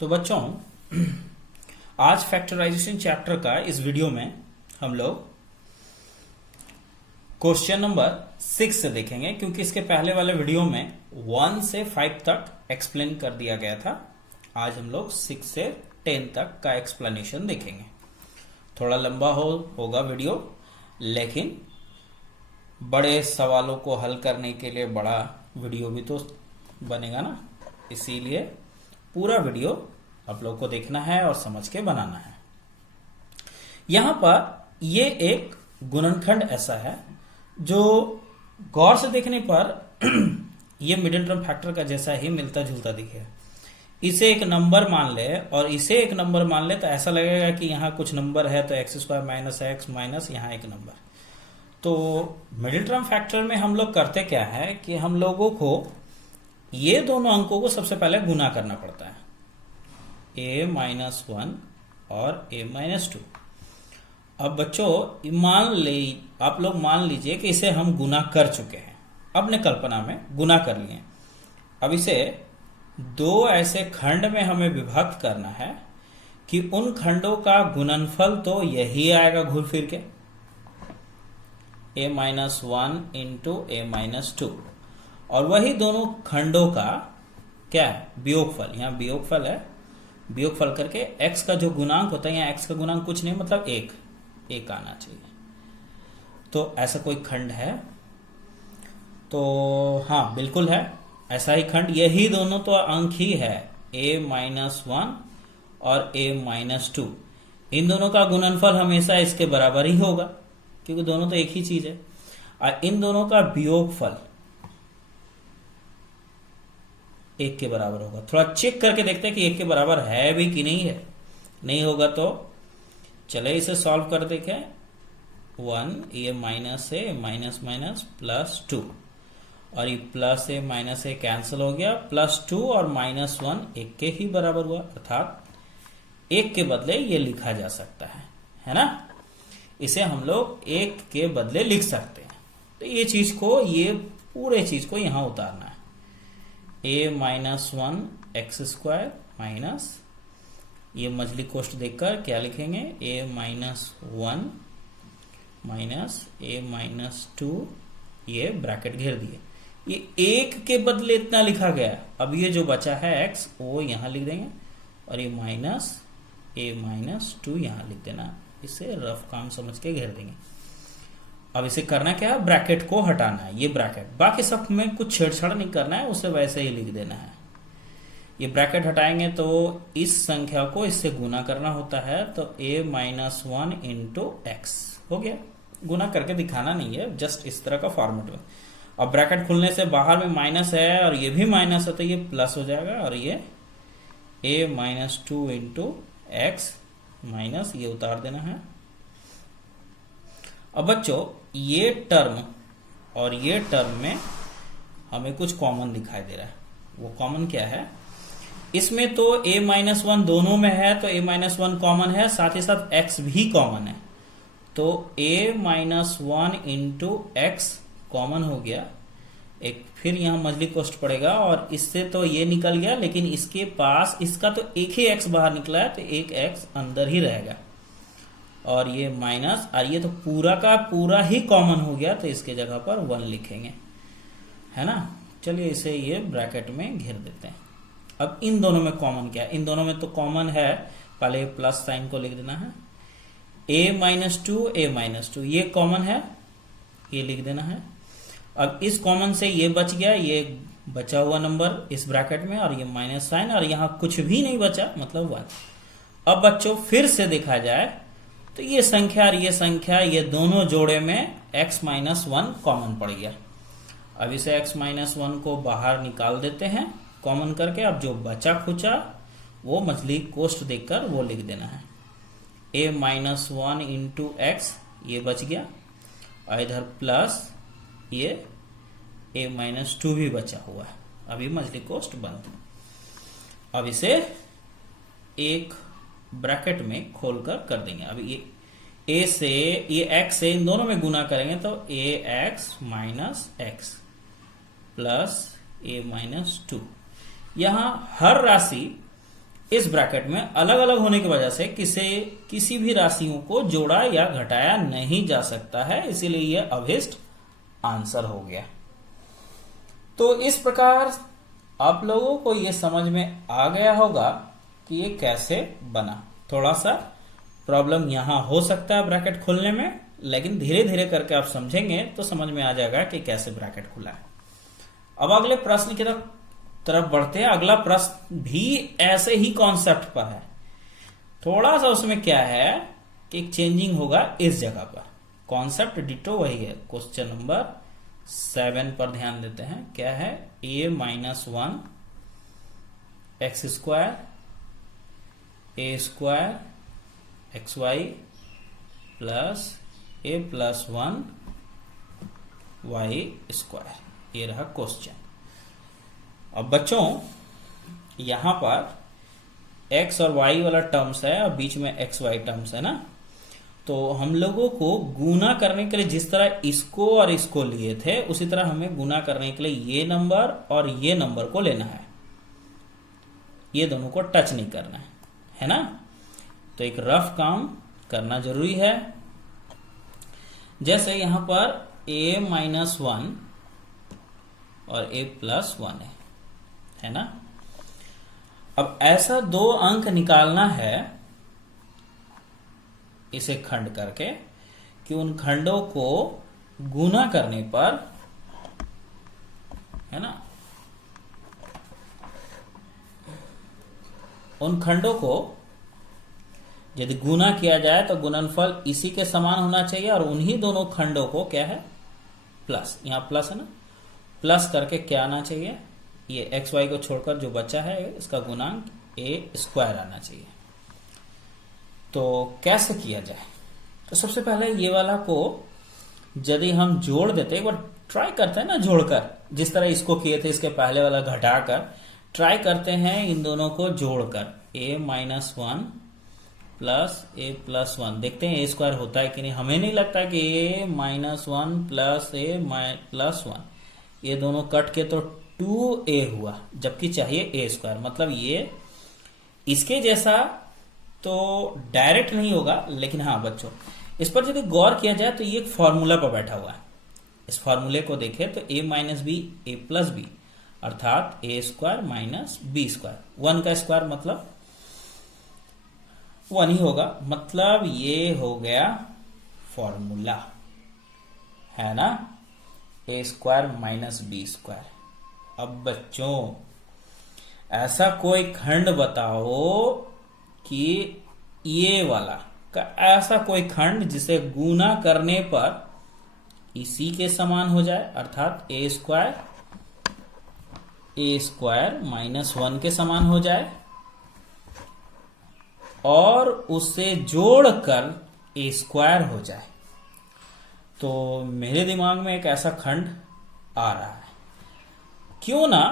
तो बच्चों, आज फैक्टराइजेशन चैप्टर का इस वीडियो में हम लोग क्वेश्चन नंबर 6 से देखेंगे, क्योंकि इसके पहले वाले वीडियो में 1 से 5 तक एक्सप्लेन कर दिया गया था। आज हम लोग 6 से 10 तक का एक्सप्लेनेशन देखेंगे। थोड़ा लंबा होगा वीडियो, लेकिन बड़े सवालों को हल करने के लिए बड़ा वीडियो भी तो बनेगा ना, इसीलिए पूरा वीडियो आप लोग को देखना है और समझ के बनाना है। यहां पर ये एक गुणनखंड ऐसा है जो गौर से देखने पर ये मिडिल टर्म फैक्टर का जैसा ही मिलता जुलता दिखे। इसे एक नंबर मान ले और इसे एक नंबर मान ले तो ऐसा लगेगा कि यहाँ कुछ नंबर है, तो x square minus x minus यहाँ एक नंबर। तो मिडिल टर्म फैक्टर में हम लोग करते क्या है कि हम लोगों को ये दोनों अंकों को सबसे पहले गुना करना पड़ता है, a-1 और a-2। अब बच्चों आप लोग मान लीजिए कि इसे हम गुना कर चुके हैं, अपने कल्पना में गुना कर लिए। अब इसे दो ऐसे खंड में हमें विभक्त करना है कि उन खंडों का गुणनफल तो यही आएगा घूर फिर के, a-1 इंटू a-2, और वही दोनों खंडों का क्या है, वियोगफल। यहाँ वियोगफल है, वियोगफल करके x का जो गुणांक होता है, यहाँ x का गुणांक कुछ नहीं मतलब एक आना चाहिए। तो ऐसा कोई खंड है? तो हाँ बिल्कुल है, ऐसा ही खंड। यही दोनों तो अंक ही है, a-1 और a-2। इन दोनों का गुणनफल हमेशा इसके बराबर ही होगा, क्योंकि दोनों तो एक ही चीज है। और इन दोनों का वियोगफल 1 के बराबर होगा। थोड़ा चेक करके देखते हैं कि 1 के बराबर है भी कि नहीं है। नहीं होगा तो चले इसे सॉल्व कर देखें। 1 ये माइनस है, माइनस माइनस प्लस 2, और ये प्लस है माइनस है कैंसिल हो गया, प्लस 2 और माइनस 1 1 के ही बराबर हुआ, अर्थात 1 के बदले ये लिखा जा सकता है ना। इसे हम लोग 1 के बदले लिख सकते हैं। तो ये पूरे चीज को यहां उतारना है। a-1 एक्स स्क्वायर माइनस, ये मझली कोष्ठ देखकर क्या लिखेंगे, a-1 माइनस a-2, ये ब्रैकेट घेर दिए। ये 1 के बदले इतना लिखा गया। अब ये जो बचा है x वो यहां लिख देंगे, और ये माइनस a-2 यहां लिख देना। इसे रफ काम समझ के घेर देंगे। अब इसे करना क्या है, ब्रैकेट को हटाना है, ये ब्रैकेट। बाकी सब में कुछ छेड़छाड़ नहीं करना है, उसे वैसे ही लिख देना है। ये ब्रैकेट हटाएंगे तो इस संख्या को इससे गुना करना होता है, तो a-1 इंटू एक्स हो गया। गुना करके दिखाना नहीं है, जस्ट इस तरह का फॉर्मेट में। अब ब्रैकेट खुलने से बाहर में माइनस है और ये भी माइनस है, तो ये प्लस हो जाएगा, और ये a-2 इंटू एक्स माइनस, ये उतार देना है। अब बच्चों, ये टर्म और ये टर्म में हमें कुछ कॉमन दिखाई दे रहा है। वो कॉमन क्या है, इसमें तो a-1 दोनों में है, तो a-1 कॉमन है, साथ ही साथ x भी कॉमन है। तो a-1 इंटू एक्स कॉमन हो गया। एक फिर यहां मझली कोष्ठ पड़ेगा, और इससे तो ये निकल गया, लेकिन इसके पास इसका तो एक ही x बाहर निकला है, तो एक x अंदर ही रहेगा, और ये माइनस, और ये तो पूरा का पूरा ही कॉमन हो गया, तो इसके जगह पर 1 लिखेंगे, है ना। चलिए इसे ये ब्रैकेट में घेर देते हैं। अब इन दोनों में कॉमन क्या है, इन दोनों में तो कॉमन है, पहले प्लस साइन को लिख देना है। a-2 ये कॉमन है, ये लिख देना है। अब इस कॉमन से ये बच गया, ये बचा हुआ नंबर इस ब्रैकेट में, और ये माइनस साइन, और यहां कुछ भी नहीं बचा, मतलब 1। अब बच्चों फिर से देखा जाए तो ये संख्या और ये संख्या, ये दोनों जोड़े में x-1 कॉमन पड़ गया। अब इसे x-1 को बाहर निकाल देते हैं कॉमन करके। अब जो बचा खुचा वो मछली कोष्ठ देखकर वो लिख देना है, a-1 इंटू एक्स, ये बच गया, और इधर प्लस ये a-2 भी बचा हुआ है। अभी मछली कोष्ठ बंद। अब इसे एक ब्रैकेट में खोलकर कर देंगे। अब ये a से ये x से इन दोनों में गुना करेंगे, तो ax minus x plus a-2। यहां हर राशि इस ब्रैकेट में अलग अलग होने की वजह से किसी भी राशियों को जोड़ा या घटाया नहीं जा सकता है, इसीलिए यह अभिष्ट आंसर हो गया। तो इस प्रकार आप लोगों को यह समझ में आ गया होगा कि ये कैसे बना। थोड़ा सा प्रॉब्लम यहां हो सकता है ब्रैकेट खोलने में, लेकिन धीरे धीरे करके आप समझेंगे तो समझ में आ जाएगा कि कैसे ब्रैकेट खुला है। अब अगले प्रश्न की तरफ बढ़ते हैं। अगला प्रश्न भी ऐसे ही कॉन्सेप्ट पर है, थोड़ा सा उसमें क्या है कि चेंजिंग होगा इस जगह पर। कॉन्सेप्ट डिटो वही है। क्वेश्चन नंबर 7 पर ध्यान देते हैं। क्या है? a minus 1 x square a square x y plus a plus 1 y square. ये रहा क्वेश्चन। अब बच्चों यहां पर x और y वाला टर्म्स है और बीच में x y टर्म्स है ना, तो हम लोगों को गुना करने के लिए जिस तरह इसको और इसको लिए थे, उसी तरह हमें गुना करने के लिए ये नंबर और ये नंबर को लेना है। ये दोनों को टच नहीं करना है ना। तो एक रफ काम करना जरूरी है। जैसे यहां पर a माइनस 1 और a प्लस 1 है ना। अब ऐसा 2 अंक निकालना है इसे खंड करके कि उन खंडों को गुना करने पर, है ना, उन खंडों को यदि गुना किया जाए तो गुणनफल इसी के समान होना चाहिए और उन्हीं दोनों खंडों को क्या है, प्लस, यहां प्लस है ना, प्लस करके क्या आना चाहिए, ये एक्स वाई को छोड़कर जो बचा है इसका गुणांक ए स्क्वायर आना चाहिए। तो कैसे किया जाए? तो सबसे पहले ये वाला को यदि हम जोड़ देते, एक बार ट्राई करते हैं ना जोड़कर, जिस तरह इसको किए थे इसके पहले वाला घटाकर, ट्राई करते हैं इन दोनों को जोड़कर। a minus 1 plus a plus 1, देखते हैं ए स्क्वायर होता है कि नहीं। हमें नहीं लगता कि a minus 1 plus a plus 1, ये दोनों कट के तो 2a हुआ, जबकि चाहिए a स्क्वायर। मतलब ये इसके जैसा तो डायरेक्ट नहीं होगा, लेकिन हाँ बच्चों इस पर यदि गौर किया जाए तो ये एक फॉर्मूला पर बैठा हुआ है। इस फॉर्मूले को देखें तो a minus b a plus b, अर्थात a square minus b square. 1 का स्क्वायर मतलब 1 ही होगा, मतलब ये हो गया फॉर्मूला, है ना, a square minus b square. अब बच्चों ऐसा कोई खंड बताओ कि ये वाला का ऐसा कोई खंड जिसे गुना करने पर इसी के समान हो जाए, अर्थात ए स्क्वायर माइनस 1 के समान हो जाए और उससे जोड़कर ए स्क्वायर हो जाए। तो मेरे दिमाग में एक ऐसा खंड आ रहा है, क्यों ना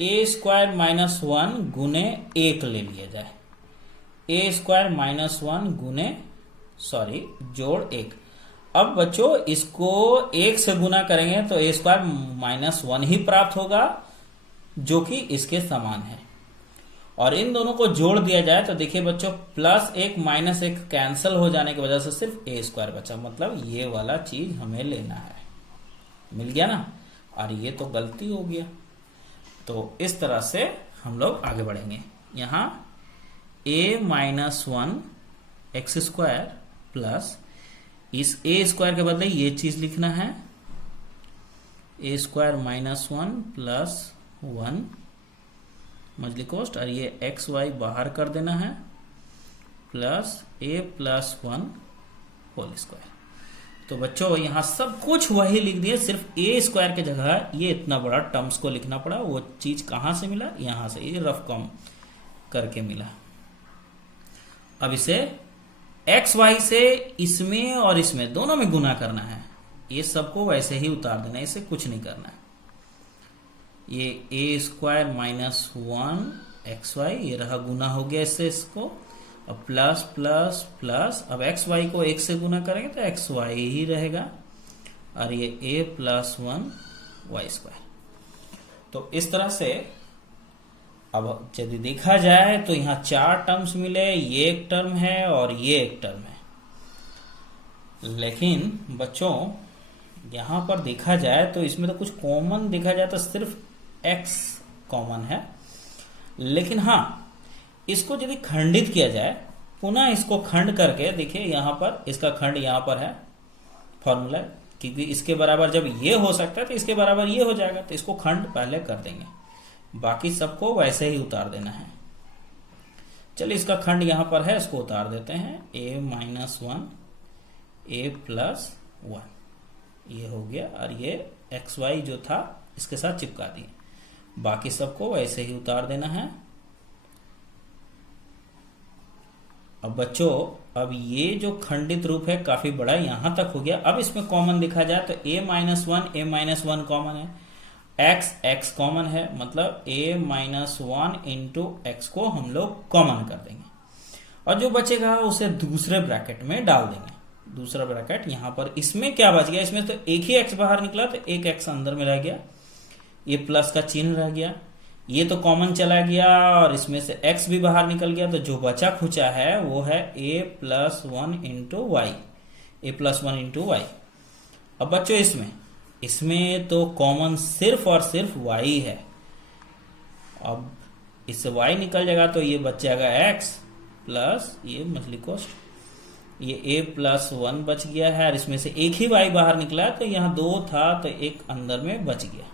ए स्क्वायर माइनस 1 गुने 1 ले लिया जाए। ए स्क्वायर माइनस 1 गुने जोड़ 1। अब बच्चों इसको 1 से गुना करेंगे तो ए स्क्वायर माइनस 1 ही प्राप्त होगा, जो कि इसके समान है। और इन दोनों को जोड़ दिया जाए तो देखिए बच्चों, प्लस 1 माइनस 1 कैंसिल हो जाने की वजह से सिर्फ ए स्क्वायर बचा, मतलब ये वाला चीज हमें लेना है। मिल गया ना। और ये तो गलती हो गया। तो इस तरह से हम लोग आगे बढ़ेंगे। यहां a minus 1 x square plus, इस a स्क्वायर के बदले ये चीज लिखना है, a स्क्वायर माइनस 1 प्लस 1 मजली कोस्ट, और ये एक्स वाई बाहर कर देना है, plus a plus 1 whole square. तो बच्चों यहां सब कुछ वही लिख दिए, सिर्फ a स्क्वायर की जगह ये इतना बड़ा टर्म्स को लिखना पड़ा। वो चीज कहां से मिला? यहां से, ये रफ कॉम करके मिला। अब इसे एक्स वाई से इसमें और इसमें दोनों में गुना करना है। ये सबको वैसे ही उतार देना है, इसे कुछ नहीं करना है। ये ए स्क्वायर माइनस 1 एक्स वाई, ये रहा गुना हो गया इससे इसको। अब प्लस प्लस प्लस, अब एक्स वाई को 1 से गुना करेंगे तो एक्स वाई ही रहेगा, और ये a प्लस 1 वाई स्क्वायर। तो इस तरह से अब यदि देखा जाए तो यहाँ 4 टर्म्स मिले, ये एक टर्म है और ये एक टर्म है, लेकिन बच्चों यहाँ पर देखा जाए तो इसमें तो कुछ कॉमन देखा जाए तो सिर्फ x कॉमन है। लेकिन हाँ, इसको यदि खंडित किया जाए, पुनः इसको खंड करके देखिए, यहाँ पर इसका खंड यहाँ पर है, फॉर्मूला, क्योंकि इसके बराबर जब ये हो सकता है तो इसके बराबर ये हो जाएगा, तो इसको खंड पहले कर देंगे, बाकी सबको वैसे ही उतार देना है। चलिए इसका खंड यहाँ पर है, इसको उतार देते हैं, a-1 a+1 ये हो गया, और ये xy जो था इसके साथ चिपका दिए, बाकी सबको वैसे ही उतार देना है। अब बच्चों, अब ये जो खंडित रूप है काफी बड़ा यहां तक हो गया। अब इसमें कॉमन देखा जाए तो a-1 कॉमन है, x कॉमन है, मतलब a-1 इंटू x को हम लोग कॉमन कर देंगे, और जो बचेगा उसे दूसरे ब्रैकेट में डाल देंगे। दूसरा ब्रैकेट यहाँ पर, इसमें क्या बच गया, इसमें तो एक ही x बाहर निकला तो एक x अंदर में रह गया, ये प्लस का चिन्ह रह गया, ये तो कॉमन चला गया और इसमें से x भी बाहर निकल गया, तो जो बचा खुचा है वो है a+1 into Y, a+1 into Y. अब बच्चों इसमें तो कॉमन सिर्फ और सिर्फ y है, अब इससे y निकल जाएगा तो ये बच जाएगा x प्लस ये मछली कोष्ठ, ये a+1 बच गया है, और इसमें से एक ही y बाहर निकला तो यहाँ 2 था तो एक अंदर में बच गया।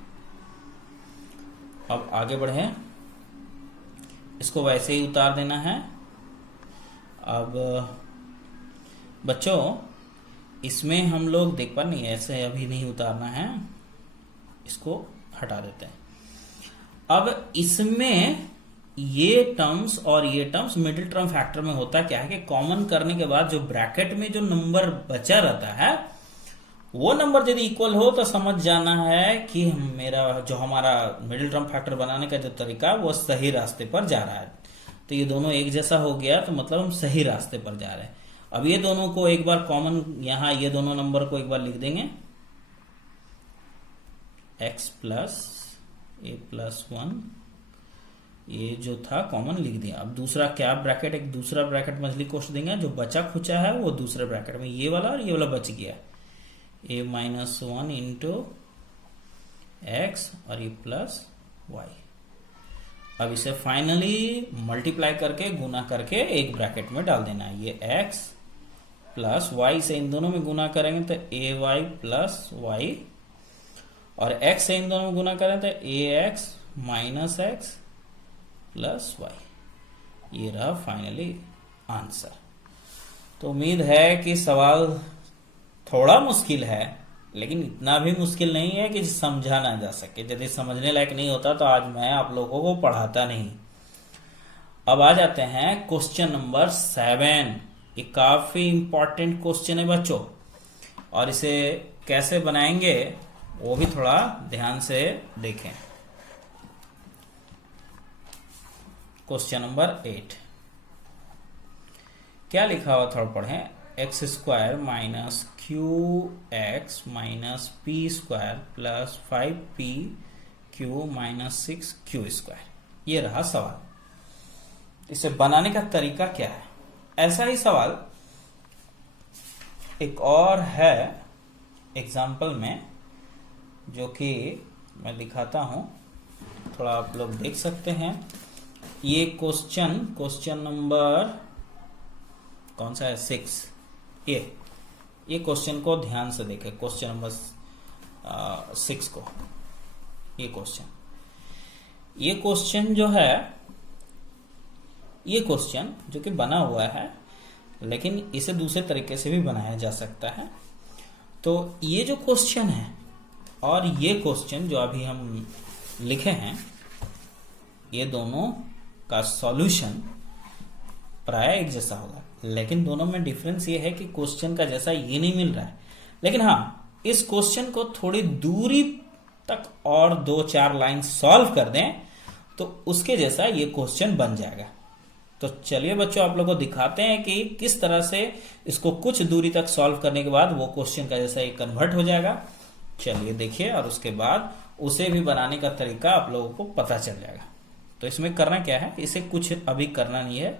अब आगे बढ़े, इसको वैसे ही उतार देना है। अब बच्चों इसमें हम लोग देख पा नहीं, ऐसे अभी नहीं उतारना है, इसको हटा देते हैं। अब इसमें ये टर्म्स और ये टर्म्स मिडिल टर्म फैक्टर में होता क्या है कि कॉमन करने के बाद जो ब्रैकेट में जो नंबर बचा रहता है वो नंबर यदि इक्वल हो तो समझ जाना है कि मेरा जो हमारा मिडिल टर्म फैक्टर बनाने का जो तरीका वो सही रास्ते पर जा रहा है। तो ये दोनों एक जैसा हो गया तो मतलब हम सही रास्ते पर जा रहे हैं। अब ये दोनों को एक बार कॉमन, यहां ये दोनों नंबर को एक बार लिख देंगे, x प्लस a+1, ये जो था कॉमन लिख दिया। अब दूसरा क्या ब्रैकेट, एक दूसरा ब्रैकेट मछली कोष्ठ देंगे, जो बचा खुचा है वो दूसरे ब्रैकेट में, ये वाला और ये वाला बच गया, a-1 इंटू x और ये प्लस y। अब इसे फाइनली मल्टीप्लाई करके, गुना करके एक ब्रैकेट में डाल देना है, ये x प्लस y से इन दोनों में गुना करेंगे तो ay प्लस y, और x से इन दोनों में गुना करें तो ax minus x plus y। ये रहा फाइनली आंसर। तो उम्मीद है कि सवाल थोड़ा मुश्किल है, लेकिन इतना भी मुश्किल नहीं है कि समझा ना जा सके। यदि समझने लायक नहीं होता तो आज मैं आप लोगों को पढ़ाता नहीं। अब आ जाते हैं क्वेश्चन नंबर 7। ये काफी इंपॉर्टेंट क्वेश्चन है बच्चों, और इसे कैसे बनाएंगे वो भी थोड़ा ध्यान से देखें। क्वेश्चन नंबर 8 क्या लिखा हुआ थोड़ा पढ़ें। x² minus QX minus P² plus 5PQ minus 6Q²। ये रहा सवाल। इसे बनाने का तरीका क्या है? ऐसा ही सवाल एक और है एग्जाम्पल में, जो कि मैं दिखाता हूं, थोड़ा आप लोग देख सकते हैं। ये क्वेश्चन नंबर कौन सा है, 6। ये क्वेश्चन को ध्यान से देखें, क्वेश्चन नंबर 6 को। ये क्वेश्चन जो है, ये क्वेश्चन जो कि बना हुआ है, लेकिन इसे दूसरे तरीके से भी बनाया जा सकता है। तो ये जो क्वेश्चन है और ये क्वेश्चन जो अभी हम लिखे हैं, ये दोनों का सॉल्यूशन प्राय एक जैसा होगा, लेकिन दोनों में डिफरेंस ये है कि क्वेश्चन का जैसा ये नहीं मिल रहा है। लेकिन हाँ, इस क्वेश्चन को थोड़ी दूरी तक और 2-4 लाइन सॉल्व कर दें तो उसके जैसा ये क्वेश्चन बन जाएगा। तो चलिए बच्चों, आप लोगों को दिखाते हैं कि किस तरह से इसको कुछ दूरी तक सॉल्व करने के बाद वो क्वेश्चन का जैसा ये कन्वर्ट हो जाएगा। चलिए देखिए, और उसके बाद उसे भी बनाने का तरीका आप लोगों को पता चल जाएगा। तो इसमें करना क्या है, इसे कुछ अभी करना नहीं है।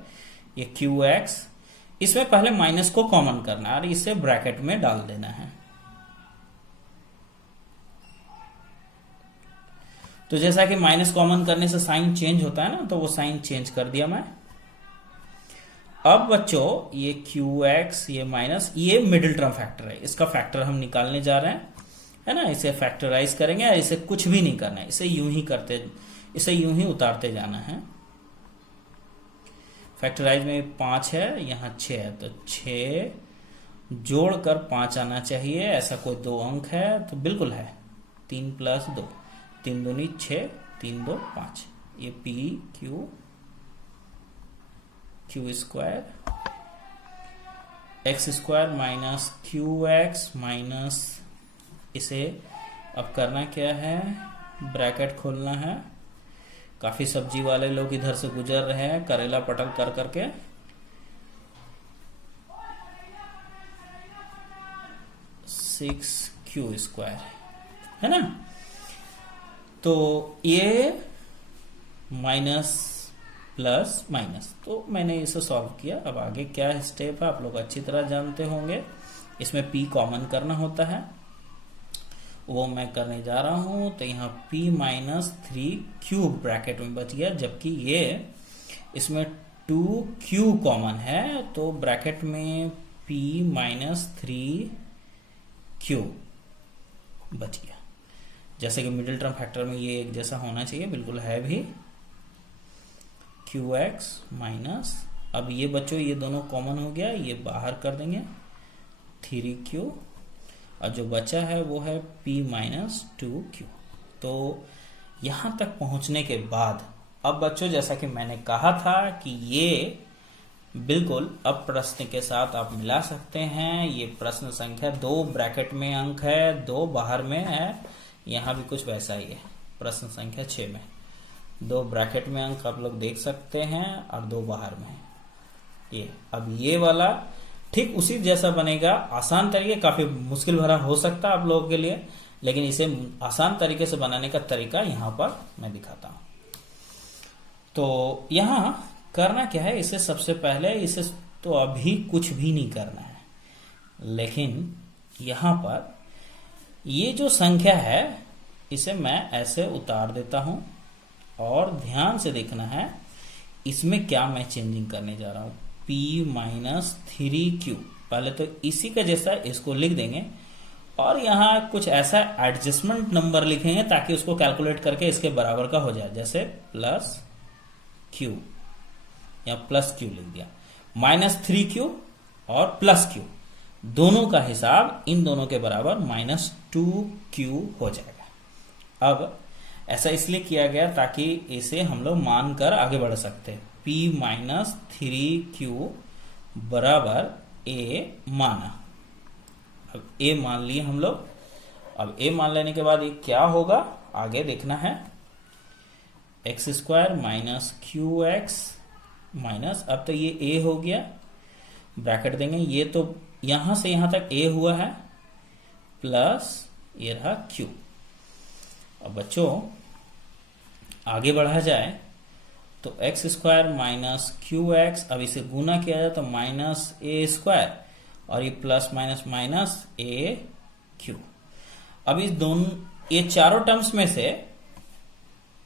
ये क्यू एक्स, इसमें पहले माइनस को कॉमन करना है और इसे ब्रैकेट में डाल देना है। तो जैसा कि माइनस कॉमन करने से साइन चेंज होता है ना, तो वो साइन चेंज कर दिया मैं। अब बच्चों ये क्यू एक्स, ये माइनस, ये मिडिल टर्म फैक्टर है, इसका फैक्टर हम निकालने जा रहे हैं, है ना। इसे फैक्टराइज करेंगे, इसे कुछ भी नहीं करना है, इसे यूं ही उतारते जाना है। फैक्टराइज में 5 है, यहाँ 6 है, तो 6 जोड़कर 5 आना चाहिए। ऐसा कोई 2 अंक है तो बिल्कुल है। 3 + 2, 3 दूनी 6, 3 2 5। ये P Q square x square minus Q x minus, इसे अब करना क्या है, ब्रैकेट खोलना है। काफी सब्जी वाले लोग इधर से गुजर रहे हैं करेला पटल कर करके। सिक्स क्यू स्क्वायर, है ना। तो ये माइनस प्लस माइनस, तो मैंने इसे सॉल्व किया। अब आगे क्या स्टेप है आप लोग अच्छी तरह जानते होंगे। इसमें p कॉमन करना होता है, वो मैं करने जा रहा हूं। तो यहाँ p - 3q ब्रैकेट में बच गया, जबकि ये इसमें 2q कॉमन है, तो ब्रैकेट में p - 3q बच गया। जैसे कि मिडिल टर्म फैक्टर में ये एक जैसा होना चाहिए, बिल्कुल है भी। qx माइनस, अब ये बच्चों ये दोनों कॉमन हो गया, ये बाहर कर देंगे 3q, और जो बचा है वो है p - 2q। तो यहां तक पहुंचने के बाद अब बच्चों जैसा कि मैंने कहा था कि ये बिल्कुल अब प्रश्न के साथ आप मिला सकते हैं। ये प्रश्न संख्या 2 ब्रैकेट में अंक है, 2 बाहर में है। यहाँ भी कुछ वैसा ही है, प्रश्न संख्या 6 में 2 ब्रैकेट में अंक आप लोग देख सकते हैं और 2 बाहर में है। ये अब ये वाला ठीक उसी जैसा बनेगा। आसान तरीके, काफी मुश्किल भरा हो सकता है आप लोगों के लिए, लेकिन इसे आसान तरीके से बनाने का तरीका यहाँ पर मैं दिखाता हूँ। तो यहाँ करना क्या है, इसे सबसे पहले इसे तो अभी कुछ भी नहीं करना है, लेकिन यहाँ पर ये जो संख्या है इसे मैं ऐसे उतार देता हूं और ध्यान से देखना है इसमें क्या मैं चेंजिंग करने जा रहा हूं। p - 3q, पहले तो इसी का जैसा इसको लिख देंगे और यहाँ कुछ ऐसा एडजस्टमेंट नंबर लिखेंगे ताकि उसको कैलकुलेट करके इसके बराबर का हो जाए। जैसे +q या +q लिख दिया, -3q और +q दोनों का हिसाब इन दोनों के बराबर -2q हो जाएगा। अब ऐसा इसलिए किया गया ताकि इसे हम लोग मानकर आगे बढ़ सकते हैं। p - 3q बराबर a माना। अब a मान लिए हम लोग। अब a मान लेने के बाद ये क्या होगा आगे देखना है। x² माइनस qx माइनस, अब तो ये a हो गया, ब्रैकेट देंगे, ये तो यहां से यहां तक a हुआ है, प्लस ये रहा q। अब बच्चों आगे बढ़ा जाए तो x² माइनस qx, अब इसे गुना किया जाए तो -a² और ये प्लस माइनस माइनस aq। अब इस दोनों ये चारों टर्म्स में से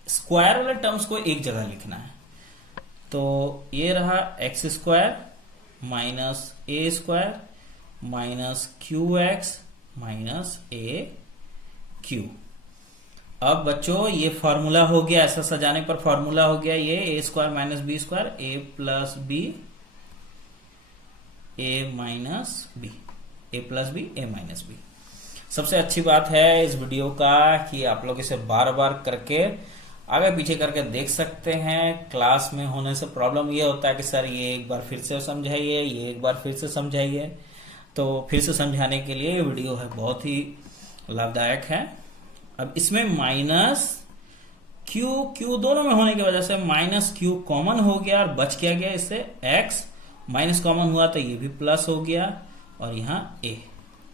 स्क्वायर वाले टर्म्स को एक जगह लिखना है। तो ये रहा x² minus a² minus qx minus aq। अब बच्चों ये फॉर्मूला हो गया, ऐसा सजाने पर फॉर्मूला हो गया ये a² minus b², a plus b a minus b, a plus b a minus b। सबसे अच्छी बात है इस वीडियो का कि आप लोग इसे बार बार करके आगे पीछे करके देख सकते हैं। क्लास में होने से प्रॉब्लम ये होता है कि सर ये एक बार फिर से समझाइए, ये एक बार फिर से समझाइए। तो फिर से समझाने के लिए ये वीडियो है बहुत ही लाभदायक है। अब इसमें -q दोनों में होने की वजह से -q कॉमन हो गया और बच क्या गया, इससे x माइनस कॉमन हुआ तो ये भी प्लस हो गया और यहाँ a।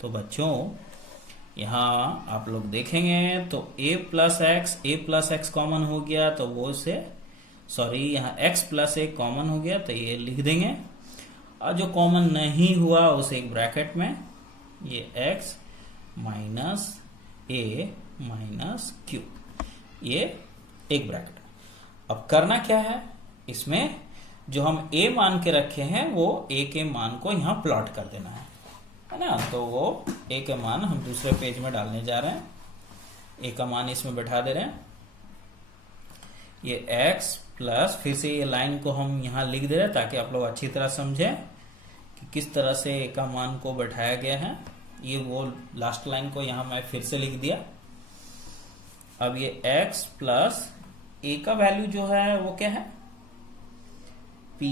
तो बच्चों यहाँ आप लोग देखेंगे तो a प्लस x कॉमन हो गया, तो वो इसे सॉरी यहाँ x प्लस ए कॉमन हो गया तो ये लिख देंगे, और जो कॉमन नहीं हुआ उसे एक ब्रैकेट में ये x माइनस ए माइनस क्यू, ये एक ब्रैकेट। अब करना क्या है, इसमें जो हम a मान के रखे हैं वो a के मान को यहाँ प्लॉट कर देना है ना। तो वो a के मान हम दूसरे पेज में डालने जा रहे हैं, a का मान इसमें बैठा दे रहे हैं। ये x प्लस, फिर से ये लाइन को हम यहाँ लिख दे रहे हैं ताकि आप लोग अच्छी तरह समझें कि किस तरह से a का मान को बैठाया गया है। ये वो लास्ट लाइन को यहाँ मैं फिर से लिख दिया। अब ये x प्लस a का वैल्यू जो है वो क्या है, p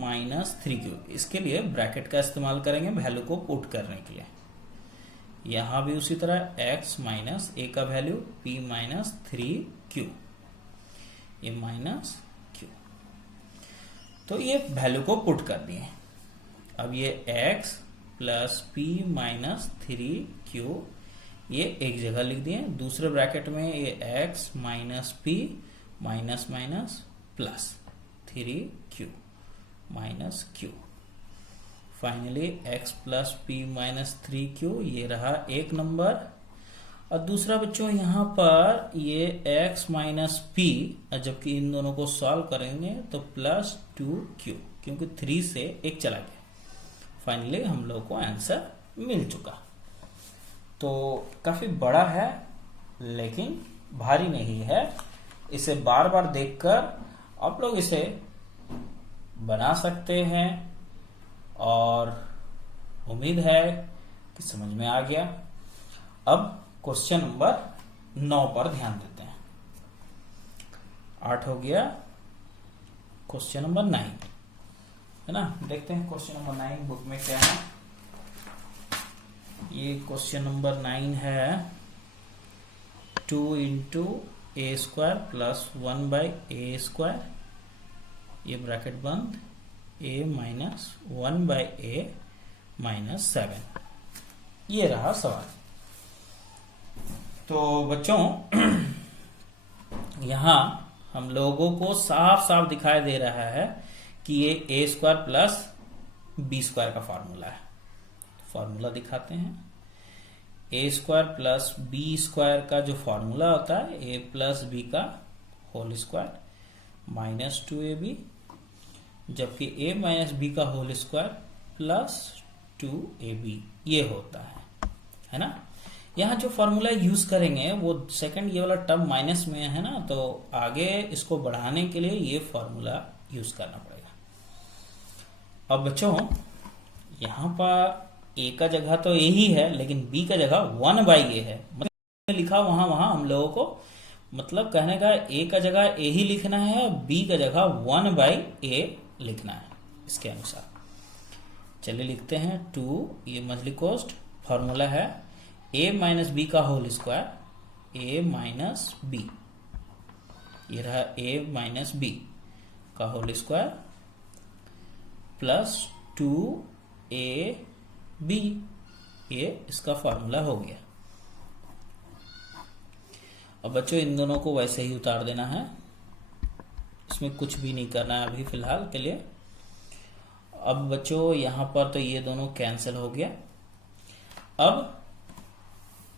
माइनस 3q। इसके लिए ब्रैकेट का इस्तेमाल करेंगे वैल्यू को पुट करने के लिए। यहां भी उसी तरह x माइनस a का वैल्यू p माइनस 3q, ये माइनस q, तो ये वैल्यू को पुट कर दिए। अब ये x plus p minus 3q ये एक जगह लिख दिए। दूसरे ब्रैकेट में ये x minus p minus minus plus 3q minus q। Finally x plus p minus 3q ये रहा एक नंबर। और दूसरा बच्चों यहाँ पर ये x माइनस p, जबकि इन दोनों को सॉल्व करेंगे तो प्लस 2q, क्योंकि 3 से 1 चला गया। फाइनली हम लोग को आंसर मिल चुका। तो काफी बड़ा है लेकिन भारी नहीं है। इसे बार बार देखकर आप लोग इसे बना सकते हैं और उम्मीद है कि समझ में आ गया। अब क्वेश्चन नंबर 9 पर ध्यान देते हैं। 8 हो गया, क्वेश्चन नंबर 9 है ना। देखते हैं क्वेश्चन नंबर 9 बुक में क्या है। ये क्वेश्चन नंबर 9 है 2 into A square plus 1 by A square, ये ब्रैकेट बंद, a minus 1 by A minus 7, ये रहा सवाल। तो बच्चों यहां हम लोगों को साफ साफ दिखाई दे रहा है कि ये ए स्क्वायर प्लस बी स्क्वायर का फॉर्मूला है। फॉर्मूला दिखाते हैं। ए स्क्वायर प्लस बी स्क्वायर का जो फॉर्मूला होता है ए प्लस बी का होल स्क्वायर माइनस 2ab, जबकि a माइनस बी का होल स्क्वायर प्लस 2ab ये होता है ना। यहाँ जो फॉर्मूला यूज करेंगे वो सेकंड ये वाला टर्म माइनस में है ना, तो आगे इसको बढ़ाने के लिए ये फॉर्मूला यूज करना पड़ेगा। अब बच्चों यहाँ पर a का जगह तो a ही है, लेकिन b का जगह 1 बाई ए है। मतलब लिखा वहां हम लोगों को, मतलब कहने का a का जगह a ही लिखना है, b का जगह 1 बाई ए लिखना है इसके अनुसार। चलिए लिखते हैं 2, ये मछली कोस्ट फॉर्मूला है a माइनस बी का whole square, a minus b, ये रहा a माइनस बी का होल स्क्वायर प्लस 2ab, ये इसका फॉर्मूला हो गया। अब बच्चों इन दोनों को वैसे ही उतार देना है, इसमें कुछ भी नहीं करना है अभी फिलहाल के लिए। अब बच्चों यहाँ पर तो ये दोनों कैंसिल हो गया। अब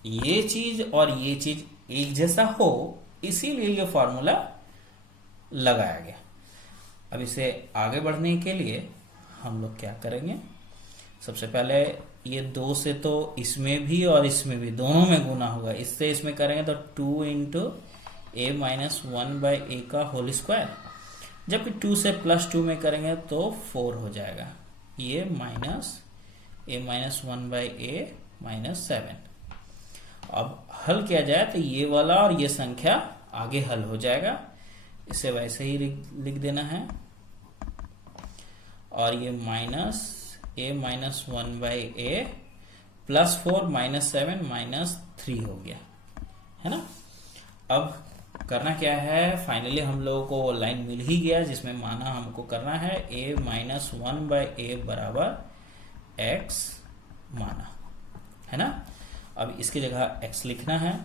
ये चीज और ये चीज एक जैसा हो इसीलिए ये फॉर्मूला लगाया गया। अब इसे आगे बढ़ने के लिए हम लोग क्या करेंगे, सबसे पहले ये 2 से तो इसमें भी और इसमें भी दोनों में गुना होगा। इससे इसमें करेंगे तो 2 इंटू ए माइनस 1 बाई ए का होल स्क्वायर, जबकि 2 से प्लस 2 में करेंगे तो 4 हो जाएगा। ये minus A minus 1 by A minus 7। अब हल किया जाए तो ये वाला और ये संख्या आगे हल हो जाएगा, इसे वैसे ही लिख देना है। और ये minus A minus 1 by A plus 4 minus 7 minus 3 हो गया, है ना। अब करना क्या है, फाइनली हम लोगों को वो लाइन मिल ही गया जिसमें माना हमको करना है a माइनस 1 बाई ए बराबर x माना, है ना। अब इसकी जगह x लिखना है,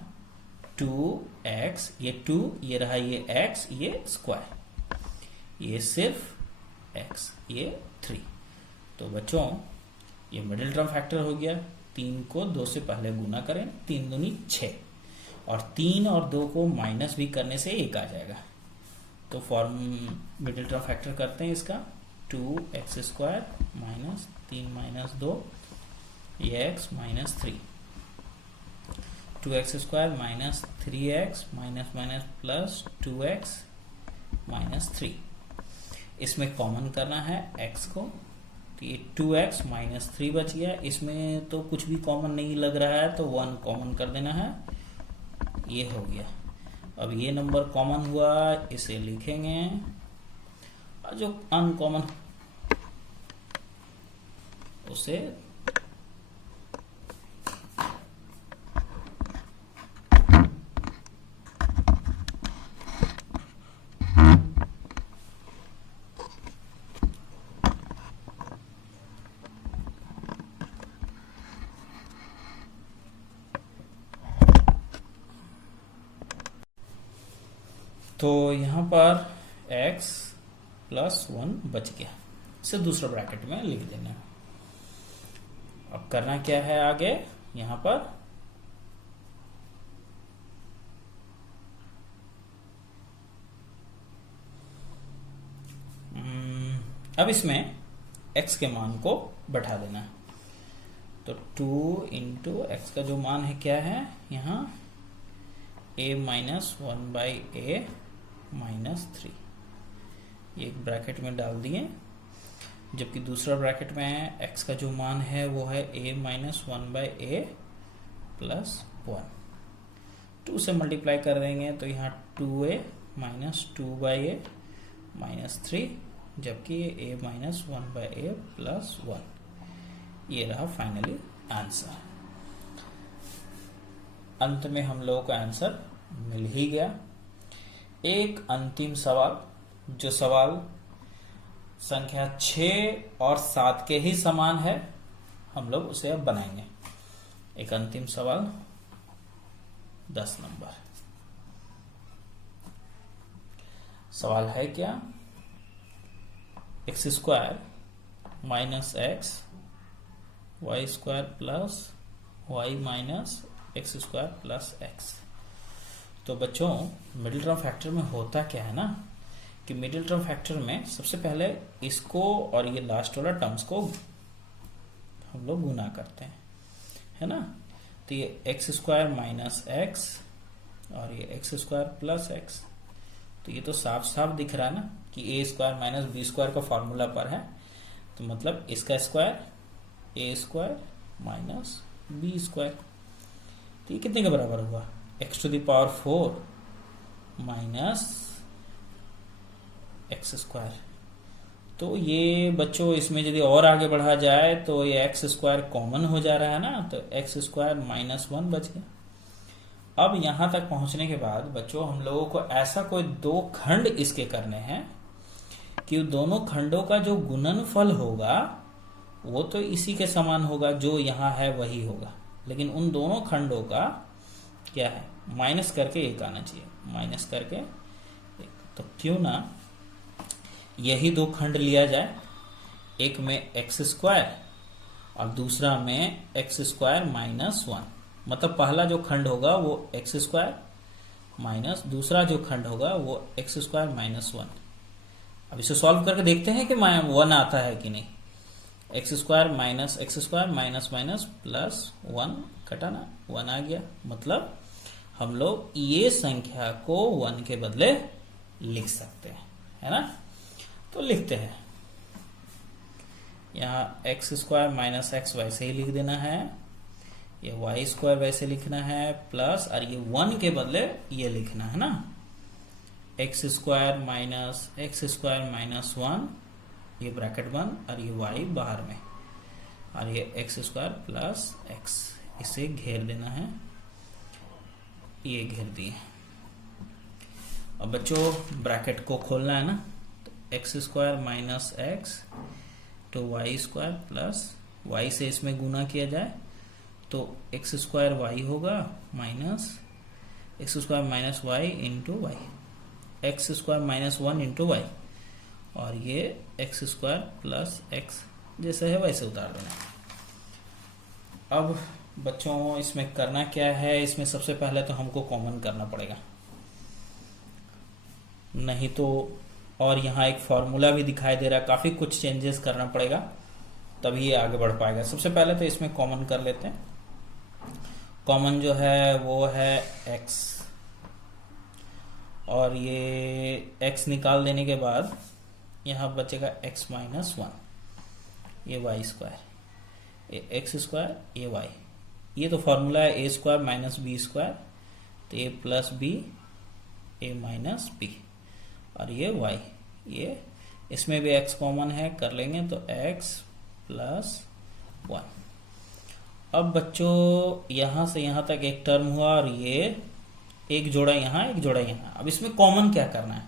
2x, ये 2, ये रहा ये x, ये स्क्वायर। ये सिर्फ x, ये 3। तो बच्चों ये मिडिल टर्म फैक्टर हो गया। 3 को 2 से पहले गुना करें, 3 दूनी 6, और 3 और 2 को माइनस भी करने से 1 आ जाएगा। तो फॉर्म मिडिल टर्म फैक्टर करते हैं इसका, 2x² माइनस 3 माइनस 2 ये x minus 3, 2x² minus 3x minus minus plus 2x minus 3। इसमें कॉमन करना है x को, तो ये 2x माइनस 3 बच गया। इसमें तो कुछ भी कॉमन नहीं लग रहा है, तो 1 कॉमन कर देना है, ये हो गया। अब ये नंबर कॉमन हुआ, इसे लिखेंगे, और जो अनकॉमन उसे तो यहाँ पर x प्लस 1 बच गया, इसे दूसरा ब्रैकेट में लिख देना है। अब करना क्या है आगे, यहाँ पर अब इसमें x के मान को बैठा देना है। तो 2 इंटू एक्स का जो मान है क्या है यहाँ, a माइनस 1/a माइनस 3, ये एक ब्रैकेट में डाल दिए। जबकि दूसरा ब्रैकेट में x का जो मान है वो है a माइनस 1/a प्लस 1। 2 से मल्टीप्लाई कर देंगे तो यहाँ 2a माइनस 2/a माइनस 3, जबकि ये a माइनस 1/a प्लस 1। ये रहा फाइनली आंसर। अंत में हम लोगों का आंसर मिल ही गया। एक अंतिम सवाल, जो सवाल संख्या 6 और 7 के ही समान है, हम लोग उसे अब बनाएंगे। एक अंतिम सवाल 10 नंबर। सवाल है क्या, x² minus x y² plus y minus x² plus x। तो बच्चों मिडिल टर्म फैक्टर में होता क्या है ना, कि मिडिल टर्म फैक्टर में सबसे पहले इसको और ये लास्ट वाला टर्म्स को हम लोग गुना करते हैं, है ना। तो ये x² माइनस x और ये x² प्लस x, तो ये तो साफ साफ दिख रहा है ना कि a² माइनस b² का फॉर्मूला पर है। तो मतलब इसका स्क्वायर a² माइनस b², तो ये कितने के बराबर हुआ, x⁴ माइनस x²। तो ये बच्चों इसमें यदि और आगे बढ़ा जाए तो ये x² कॉमन हो जा रहा है ना, तो x² माइनस 1 बच गया। अब यहां तक पहुंचने के बाद बच्चों हम लोगों को ऐसा कोई 2 खंड इसके करने हैं कि दोनों खंडों का जो गुणनफल होगा वो तो इसी के समान होगा, जो यहाँ है वही होगा, लेकिन उन दोनों खंडों का क्या है, माइनस करके 1 आना चाहिए, माइनस करके 1। तो क्यों ना यही 2 खंड लिया जाए, एक में x² और दूसरा में x² माइनस 1। मतलब पहला जो खंड होगा वो x² माइनस, दूसरा जो खंड होगा वो x² माइनस 1। अब इसे सॉल्व करके देखते हैं कि 1 आता है कि नहीं। x² minus x² minus minus plus 1 कटाना, 1 आ गया। मतलब हम लोग ये संख्या को 1 के बदले लिख सकते हैं, है ना। तो लिखते हैं, यहाँ x² माइनस x वैसे ही लिख देना है, ये y² वैसे लिखना है, प्लस और ये 1 के बदले ये लिखना है ना, x² माइनस x² माइनस 1, ये ब्रैकेट बंद, और ये y बाहर में, और ये x² प्लस x, इसे घेर देना है, ये घेर दिए। अब बच्चों ब्रैकेट को खोलना है ना, तो x² माइनस x तो y² प्लस y से इसमें गुना किया जाए तो x² y होगा minus x² minus y into y, x² minus 1 into y, और ये एक्स स्क्वायर प्लस एक्स जैसे है वैसे उतार देना। अब बच्चों इसमें करना क्या है, इसमें सबसे पहले तो हमको कॉमन करना पड़ेगा, नहीं तो, और यहाँ एक फॉर्मूला भी दिखाई दे रहा है, काफी कुछ चेंजेस करना पड़ेगा तभी ये आगे बढ़ पाएगा। सबसे पहले तो इसमें कॉमन कर लेते हैं। कॉमन जो है वो है x, और ये x निकाल देने के बाद यहाँ बचेगा x माइनस 1, ये वाई स्क्वायर, ये एक्स स्क्वायर, ये वाई। ये तो फॉर्मूला है ए स्क्वायर माइनस बी स्क्वायर, तो ए प्लस बी, ए माइनस बी, और ये y, ये इसमें भी x कॉमन है, कर लेंगे तो x प्लस 1। अब बच्चों यहां से यहां तक एक टर्म हुआ और ये एक जोड़ा यहां एक जोड़ा यहां। अब इसमें कॉमन क्या करना है,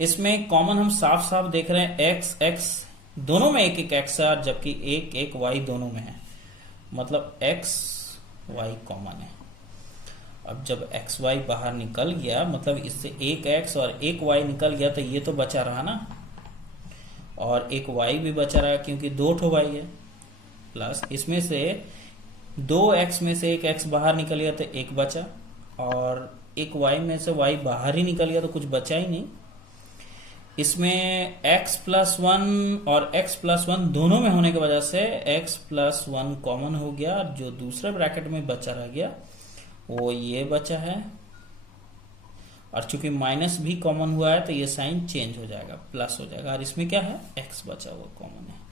इसमें कॉमन हम साफ साफ देख रहे हैं x x दोनों में एक एक x है, जबकि एक एक y दोनों में है, मतलब x y कॉमन है। अब जब एक्स वाई बाहर निकल गया, मतलब इससे एक एक्स और एक वाई निकल गया, तो ये तो बचा रहा ना, और एक वाई भी बचा रहा क्योंकि दो ठो वाई है, प्लस इसमें से दो एक्स में से एक एक्स बाहर निकल गया तो एक बचा, और एक वाई में से वाई बाहर ही निकल गया तो कुछ बचा ही नहीं। इसमें x प्लस 1 और x प्लस 1 दोनों में होने की वजह से x प्लस 1 कॉमन हो गया, जो दूसरे ब्रैकेट में बचा रह गया वो ये बचा है, और चूंकि माइनस भी कॉमन हुआ है तो ये साइन चेंज हो जाएगा, प्लस हो जाएगा, और इसमें क्या है x बचा हुआ कॉमन है।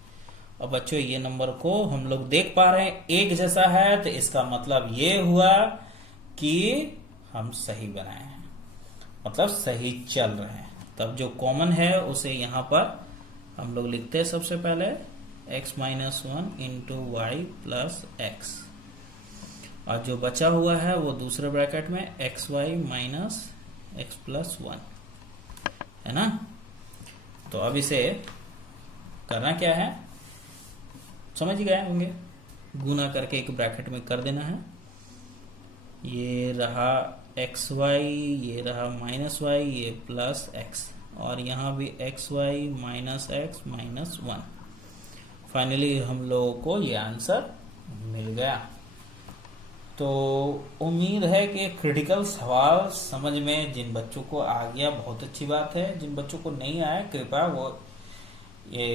और बच्चों ये नंबर को हम लोग देख पा रहे हैं एक जैसा है, तो इसका मतलब ये हुआ कि हम सही बनाए हैं, मतलब सही चल रहे हैं। तब जो कॉमन है उसे यहाँ पर हम लोग लिखते हैं सबसे पहले x minus 1 into y plus x, और जो बचा हुआ है वो दूसरे ब्रैकेट में x y minus x plus 1 है ना। तो अब इसे करना क्या है, समझ गए होंगे, गुना करके एक ब्रैकेट में कर देना है। ये रहा एक्स वाई, ये रहा माइनस वाई, ये प्लस एक्स, और यहाँ भी x y minus x minus 1। Finally हम लोगों को ये आंसर मिल गया। तो उम्मीद है कि क्रिटिकल सवाल समझ में जिन बच्चों को आ गया बहुत अच्छी बात है, जिन बच्चों को नहीं आया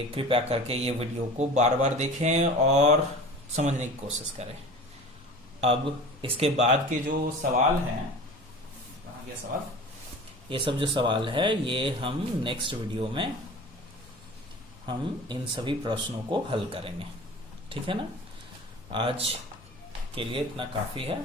कृपया करके ये वीडियो को बार बार देखें और समझने की कोशिश करें। अब इसके बाद के जो सवाल हैं, कहाँ गया सवाल, ये सब जो सवाल है ये हम नेक्स्ट वीडियो में हम इन सभी प्रश्नों को हल करेंगे, ठीक है ना। आज के लिए इतना काफी है।